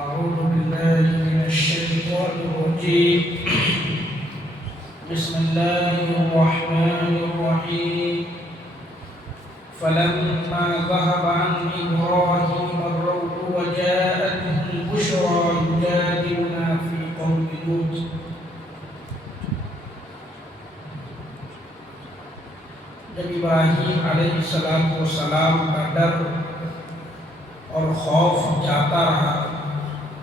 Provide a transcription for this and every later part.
أعوذ بالله من الشيطان الرجيم. بسم الله الرحمن الرحيم. فلما ذهب عن إبراهيم الروع وجاءته البشرى يجادلنا في قوم لوط. جب ابراہیم علیہ السلام کا ڈر اور خوف جاتا رہا،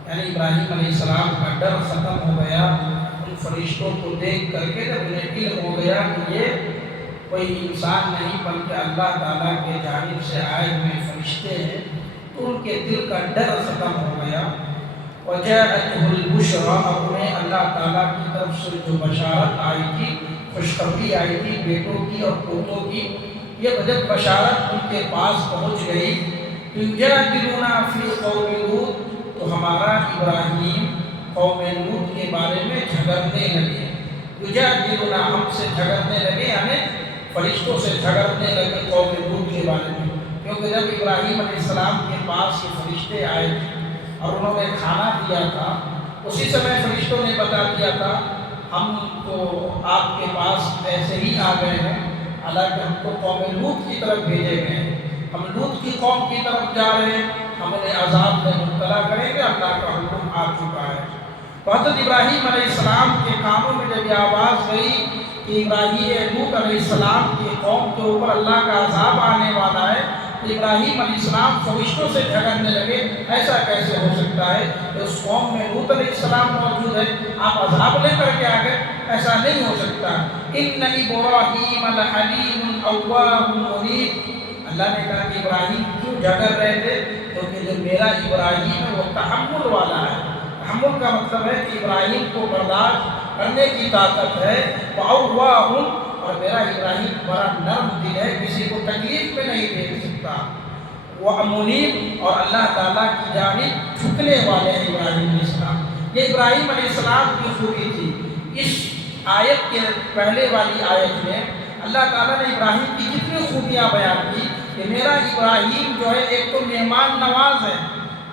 یعنی ابراہیم علیہ السلام کا ڈر ختم ہو گیا ان فرشتوں کو دیکھ کر کے، جب انہیں علم ہو گیا کہ یہ کوئی انسان نہیں بلکہ اللہ تعالیٰ کے جانب سے آئے ہوئے فرشتے ہیں، تو ان کے دل کا ڈر ختم ہو گیا۔ وجاءته البشرى، اور انہیں اللہ تعالیٰ کی طرف سے جو بشارت آئی تھی، خوشخبری آئی تھی بیٹوں کی اور پوتوں کی، یہ جب بشارت ان کے پاس پہنچ گئی، یجادلنا فی قوم لوط، تو ہمارا ابراہیم قوم لوط کے بارے میں جھگڑنے لگے۔ یجادلنا، ہم سے جھگڑنے لگے، یعنی فرشتوں سے جھگڑنے لگے قوم لوط کے بارے میں، کیونکہ جب ابراہیم علیہ السلام کے پاس یہ فرشتے آئے اور انہوں نے کھانا دیا تھا، اسی سمے فرشتوں نے بتا دیا تھا ہم تو آپ کے پاس ایسے ہی آ گئے ہیں، حالانکہ ہم تو قوم لوط کی طرف بھیجے گئے ہیں، ہم لوط کی قوم کی طرف جا رہے ہیں، ہم انہیں عذاب میں مبتلا کریں گے، اللہ کا حکم آ چکا ہے۔ حضرت ابراہیم علیہ السلام کے کانوں میں جب یہ آواز گئی کہ لوط علیہ السلام کی قوم کے اوپر اللہ کا عذاب آنے والا ہے، تو ابراہیم علیہ السلام فرشتوں سے جھگڑنے لگے، ایسا کیسے ہو سکتا ہے کہ اس قوم میں لوط علیہ السلام موجود ہے، آپ عذاب لے کر کے آ گئے، ایسا نہیں ہو سکتا۔ ان ابراہیم لحلیم اوواہ منیب، اللہ نے کہا کہ ابراہیم کیوں جھگڑ رہے تھے، کیونکہ جو میرا ابراہیم ہے وہ تحمل والا ہے۔ تحمل کا مطلب ہے کہ ابراہیم کو برداشت کرنے کی طاقت ہے، وَأَوْوَاهٌ، اور میرا ابراہیم بڑا نرم دل ہے، کسی کو تکلیف میں نہیں دے سکتا۔ وَمُنِیب، اور اللہ تعالیٰ کی جانب جھکنے والے ہیں ابراہیم علیہ السلام۔ یہ ابراہیم علیہ السلام کی خوبی تھی۔ اس آیت کے پہلے والی آیت میں اللہ تعالیٰ نے ابراہیم کی کتنی خوبیاں بیان کی کہ میرا ابراہیم جو ہے ایک تو مہمان نواز ہے،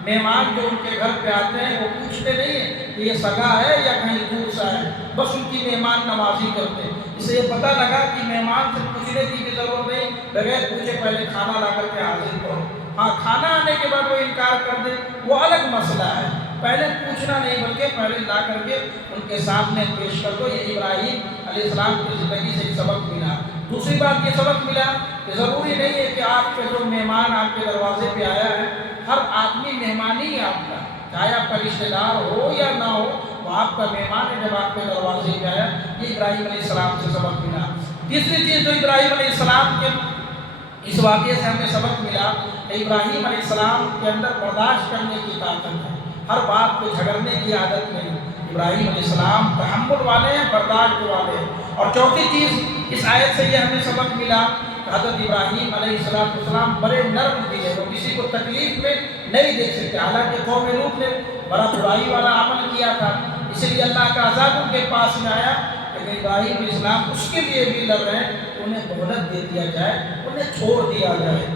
مہمان جو ان کے گھر پہ آتے ہیں وہ پوچھتے نہیں ہیں کہ یہ سگا ہے یا کہیں دور سا ہے، بس ان کی مہمان نوازی کرتے ہیں۔ اسے یہ پتہ لگا کہ مہمان سے پوچھنے کی بھی ضرورت نہیں، بغیر پوچھے پہلے کھانا لا کر کے حاضر کرو۔ ہاں، کھانا آنے کے بعد وہ انکار کر دے وہ الگ مسئلہ ہے، پہلے پوچھنا نہیں بلکہ پہلے لا کر کے ان کے سامنے پیش کر دو۔ یہ ابراہیم علیہ السلام کی زندگی سے ایک سبق ملا۔ دوسری بات یہ سبق ملا کہ ضروری نہیں ہے کہ آپ کے جو مہمان آپ کے دروازے پہ آیا ہے، ہر آدمی مہمان ہی ہے آپ کا، چاہے آپ کا رشتہ دار ہو یا نہ ہو، وہ آپ کا مہمان ہے جب آپ کے دروازے پہ آیا۔ یہ ابراہیم علیہ السلام سے سبق ملا۔ تیسری چیز جو ابراہیم علیہ السلام کے اس واقعے سے ہمیں سبق ملا کہ ابراہیم علیہ السلام کے اندر برداشت کرنے کی طاقت ہے، ہر بات پہ جھگڑنے کی عادت نہیں۔ ابراہیم علیہ السلام تحمل والے ہیں، برداشت والے ہیں۔ اور چوتھی چیز اس آیت سے یہ ہمیں سبق ملا کہ حضرت ابراہیم علیہ السلام بڑے نرم دل ہیں، وہ کسی کو تکلیف میں نہیں دیکھ سکتے، حالانکہ قوم لوط نے بڑا برائی والا عمل کیا تھا، اس لیے اللہ کا عذاب ان کے پاس میں آیا، لیکن ابراہیم علیہ السلام اس کے لیے بھی لڑ رہے ہیں، انہیں مہلت دے دیا جائے، انہیں چھوڑ دیا جائے۔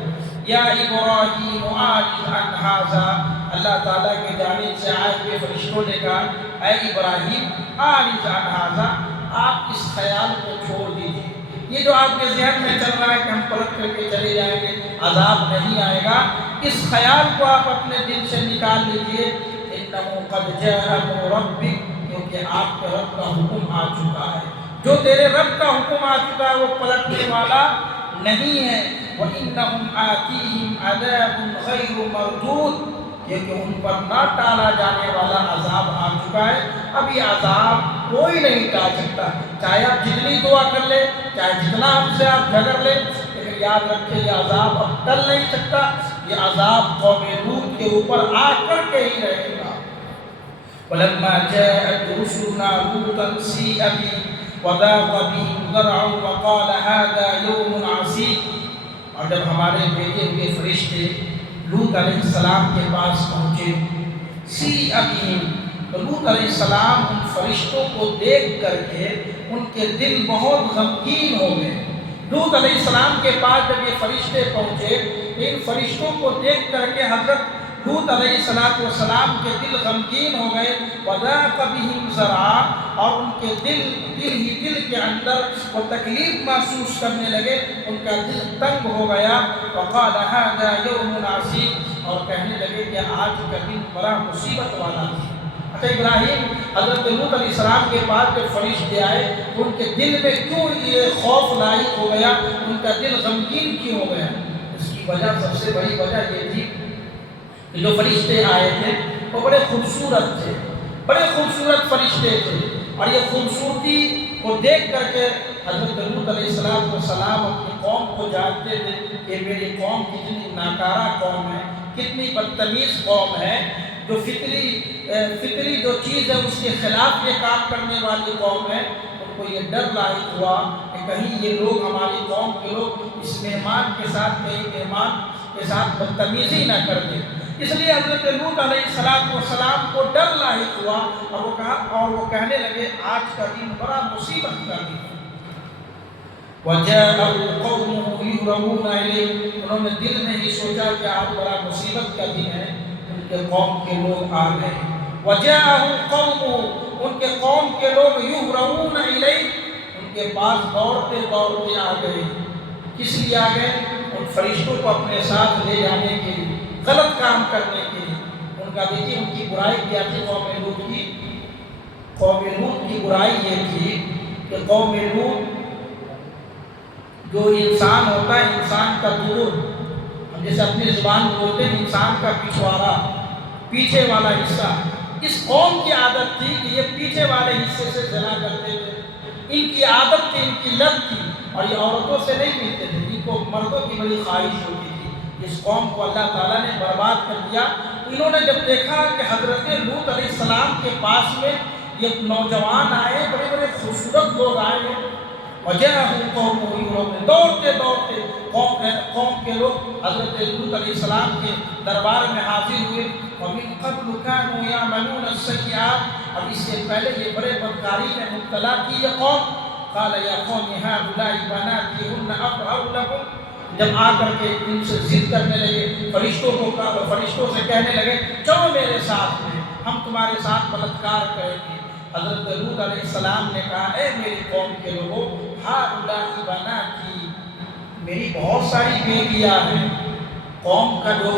یا ابراہیم اعرض عن ھذا، اللہ تعالیٰ کے جانب سے آئے ہوئے فرشتوں نے کہا اے ابراہیم اعرض عن ھذا، آپ اس خیال کو چھوڑ دیجیے، یہ جو آپ کے ذہن میں چل رہا ہے کہ ہم پلٹ کر کے چلے جائیں گے، عذاب نہیں آئے گا، اس خیال کو آپ اپنے دل سے نکال لیجیے۔ انہ قد جاء امر ربک، کیونکہ آپ کے رب کا حکم آ چکا ہے، جو تیرے رب کا حکم آ چکا ہے وہ پلٹنے والا نہیں ہے۔ وَإِنَّهُمْ آتِيهِمْ عَذَابٌ غَيْرُ مَرْدُودٌ، یہ کہ ان پر نہ ٹالا جانے والا عذاب آ چکا ہے، اب یہ عذاب کوئی نہیں ٹال سکتا، چاہے آپ جتنی دعا کر لیں، چاہے جتنا ہم سے آپ جھگڑ لیں، لیکن یاد رکھیں یہ عذاب اب ٹل نہیں سکتا، یہ عذاب قوم لوط کے اوپر آ کر کے ہی رہے گا۔ وَلَمَّا جَاءَتْ رُسُلُنَا لُوطًا سِيءَ بِهِمْ وَضَاقَ بِهِمْ ذَرْعًا وَقَالَ هَذَا يَوْمٌ عَسِيرٌ، اور جب ہمارے بھیجے ہوئے فرشتے لوط علیہ السلام کے پاس پہنچے، سِيءَ بِهِمْ، تو لوط علیہ السلام ان فرشتوں کو دیکھ کر کے ان کے دل بہت غمگین ہو گئے۔ لوط علیہ السلام کے پاس جب یہ فرشتے پہنچے، ان فرشتوں کو دیکھ کر کے حضرت لوط علیہ السلام کے دل غمگین ہو گئے، وَضَاقَ بِهِمْ ذَرْعًا، اور ان کے دل کے اندر وہ تکلیف محسوس کرنے لگے، ان کا دل تنگ ہو گیا، وَقَالَ هَذَا يَوْمٌ عَسِيرٌ، اور کہنے لگے کہ آج کا دن بڑا مصیبت والا ہے۔ اچھا ابراہیم حضرت لوط علیہ السلام کے بعد جب فرشتے آئے ان کے دل میں کیوں یہ خوف لاحق ہو گیا، ان کا دل غمگین کیوں ہو گیا؟ اس کی وجہ سب سے بڑی وجہ یہ تھی کہ جو فرشتے آئے تھے وہ بڑے خوبصورت تھے، بڑے خوبصورت فرشتے تھے، اور یہ خوبصورتی کو دیکھ کر کے حضرت لوط علیہ السلام اپنی قوم کو جانتے تھے کہ میری قوم کتنی ناکارہ قوم ہے، کتنی بدتمیز قوم ہے، جو فطری جو چیز ہے اس کے خلاف یہ کام کرنے والی قوم ہے۔ ان کو یہ ڈر لاحق ہوا کہ کہیں یہ لوگ، ہماری قوم کے لوگ اس مہمان کے ساتھ، کہیں مہمان کے ساتھ بدتمیزی نہ کر دیں، اس لیے حضرت لوط علیہ السلام کو ڈر لاحق ہوا، اور وہ کہنے لگے آج کا دن بڑا مصیبت کا دن ہے۔ وَجَاءَهُ قَوْمُهُ يُهْرَعُونَ إِلَيْهِ، انہوں نے دل میں ہی سوچا کہ آج بڑا مصیبت کا دن ہے، ان کے قوم کے لوگ آ گئے۔ وَجَاءَهُ قَوْمُهُ، ان کے قوم کے لوگ يُهْرَعُونَ إِلَيْهِ، ان کے پاس دوڑتے دوڑتے آ گئے۔ کس لیے آ گئے؟ ان فرشتوں کو اپنے ساتھ لے جانے کے لیے، غلط کام کرنے کے لیے۔ ان کا دیکھیے ان کی برائی کیا تھی قوم لوط کی؟ قوم لوط کی برائی یہ تھی کہ قوم لوط جو انسان ہوتا ہے، انسان کا دور، ہم جیسے اپنی زبان میں بولتے ہیں انسان کا پچھواڑا، پیچھے والا حصہ، اس قوم کی عادت تھی کہ یہ پیچھے والے حصے سے زنا کرتے تھے۔ ان کی عادت تھی، ان کی لت تھی، اور یہ عورتوں سے نہیں ملتے تھے، ان کو مردوں کی بڑی خواہش ہوتی تھی۔ اس قوم کو اللہ تعالیٰ نے برباد کر دیا۔ انہوں نے جب دیکھا کہ حضرت لوط علیہ السلام کے پاس میں یہ نوجوان آئے، بڑے بڑے خوبصورت لوگ آئے ہیں، وَجَاءَهُ قَوْمُهُ يُهْرَعُونَ، دوڑتے دوڑتے قوم کے لوگ حضرت لوط علیہ السلام کے دربار میں حاضر ہوئے۔ وَمِن قَبْلُ كَانُوا يَعْمَلُونَ السَّيِّئَاتِ، اب اس سے پہلے یہ بڑے بدکاری میں مبتلا تھی یہ قوم۔ قَالَ يَا قَوْمِ هَٰؤُلَاءِ بَنَاتِي هُنَّ أَطْهَرُ لَكُمْ، جب آ کر کے ان سے ضد کرنے لگے، فرشتوں سے کہنے لگے چلو میرے ساتھ میں، ہم تمہارے ساتھ بلاత్కాر کریں گے۔ حضرت لوط علیہ السلام نے کہا اے میری قوم کے لوگوں، ہؤلاء بناتی، میری بہت ساری بیٹیاں ہیں۔ قوم کا جو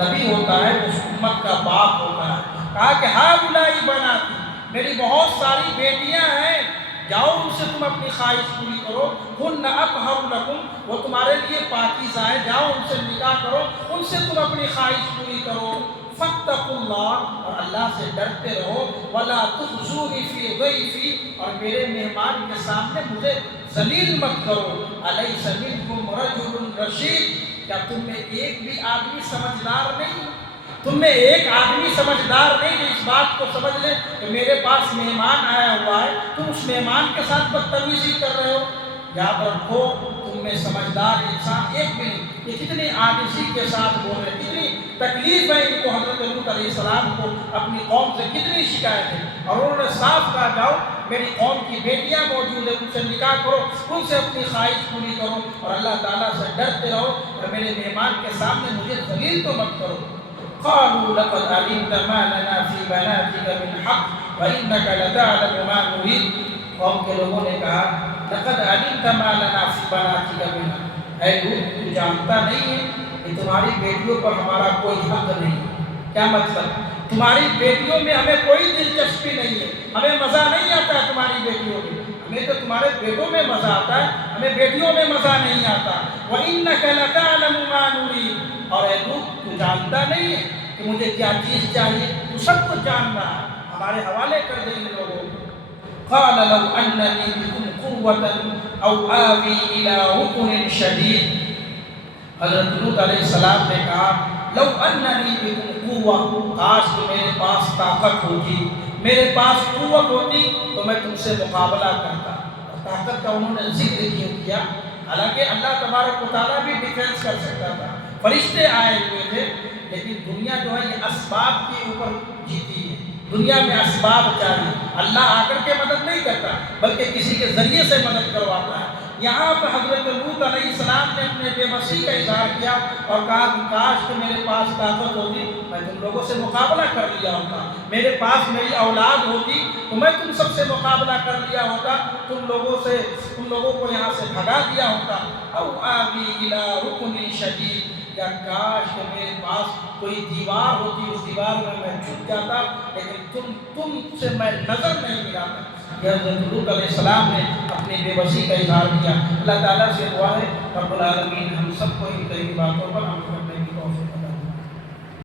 نبی ہوتا ہے اس امت کا باپ ہوتا ہے، کہا کہ ہؤلاء بناتی، میری بہت ساری بیٹیاں ہیں، جاؤ ان سے تم اپنی خواہش پوری کرو، ہن اطہر لکم، وہ تمہارے لیے پاکیزہ ہیں، جاؤ ان سے نکاح کرو، ان سے تم اپنی خواہش پوری کرو۔ فاتقوا اللہ، اور اللہ سے ڈرتے رہو، ولا تخزونی فی ضیفی، اور میرے مہمان کے سامنے مجھے ذلیل مت کرو۔ الیس منکم رجل رشید، کیا تم میں ایک بھی آدمی سمجھدار نہیں؟ تم میں ایک آدمی سمجھدار نہیں جو اس بات کو سمجھ لے کہ میرے پاس مہمان آیا ہوا ہے، تم اس مہمان کے ساتھ بدتمیزی کر رہے ہو؟ یاد رکھو تم میں سمجھدار انسان ایک بھی نہیں۔ یہ کتنی عاجزی کے ساتھ بول رہے ہیں، کتنی تکلیف ہے ان کو، حضرت لوط علیہ السلام کو اپنی قوم سے کتنی شکایت ہے، اور انہوں نے صاف کہا جاؤ میری قوم کی بیٹیاں موجود ہیں، ان سے نکاح کرو، ان سے اپنی خواہش پوری کرو، اور اللہ تعالیٰ سے ڈرتے رہو، اور میرے مہمان کے سامنے مجھے ذلیل تو مت کرو۔ قالوا لقد علمت ما لنا في بناتك من حق وانك لتعلم ما نريد، قوم کے لوگوں نے کہا لقد علمت ما لنا في بناتك من حق، اے لوط تو جانتا نہیں ہے کہ تمہاری بیٹیوں پر ہمارا کوئی حق نہیں۔ کیا مطلب؟ تمہاری بیٹیوں میں ہمیں کوئی دلچسپی نہیں ہے، ہمیں مزہ نہیں آتا ہے تمہاری بیٹیوں میں، ہمیں تو تمہارے بیٹوں میں مزہ آتا ہے، ہمیں بیٹیوں میں مزہ نہیں آتا۔ وَإِنَّكَ لَتَعْلَمُ مَا نُرِيدُ، اور اے لوط تو جانتا نہیں ہے کہ مجھے کیا چیز چاہیے، تو سب کچھ جان رہا ہے، ہمارے حوالے کر دیں ان لوگوں کو۔ قَالَ لَوْ أَنَّ لِي بِكُمْ قُوَّةً أَوْ آوِي إِلَىٰ رُكُنٍ شَدِيدٍ، حضرت لوط علیہ السلام نے کہا لو ان لی بکم قوہ، کاش تو میرے پاس طاقت ہوتی، میرے پاس قوت ہوتی تو میں تم سے مقابلہ کرتا۔ اور طاقت کا انہوں نے ذکر کیوں کیا؟ حالانکہ اللہ تبارک و تعالیٰ بھی ڈیفینس کر سکتا تھا، فرشتے آئے ہوئے تھے، لیکن دنیا جو ہے یہ اسباب کے اوپر جیتی ہے، دنیا میں اسباب چاہیے، اللہ آ کر کے مدد نہیں کرتا بلکہ کسی کے ذریعے سے مدد کرواتا ہے۔ یہاں پہ حضرت لوط علیہ السلام نے اپنے بے بسی کا اظہار کیا اور کہا کاش کہ میرے پاس طاقت ہوتی میں تم لوگوں سے مقابلہ کر لیا ہوتا، میرے پاس میری اولاد ہوتی تو میں تم سب سے مقابلہ کر لیا ہوتا، تم لوگوں کو یہاں سے بھگا دیا ہوتا۔ او آبی الی رکن شدید، یا کاش کہ میرے پاس کوئی دیوار ہوتی، اس دیوار میں چھپ جاتا، لیکن تم سے میں نظر نہیں ملاتا۔ یہ حضرت لوط علیہ السلام نے اپنی بے بسی کا اظہار کیا۔ اللہ تعالیٰ سے دعا ہے رب العالمین ہم سب کو ان طریق باتوں پر عمل کرنے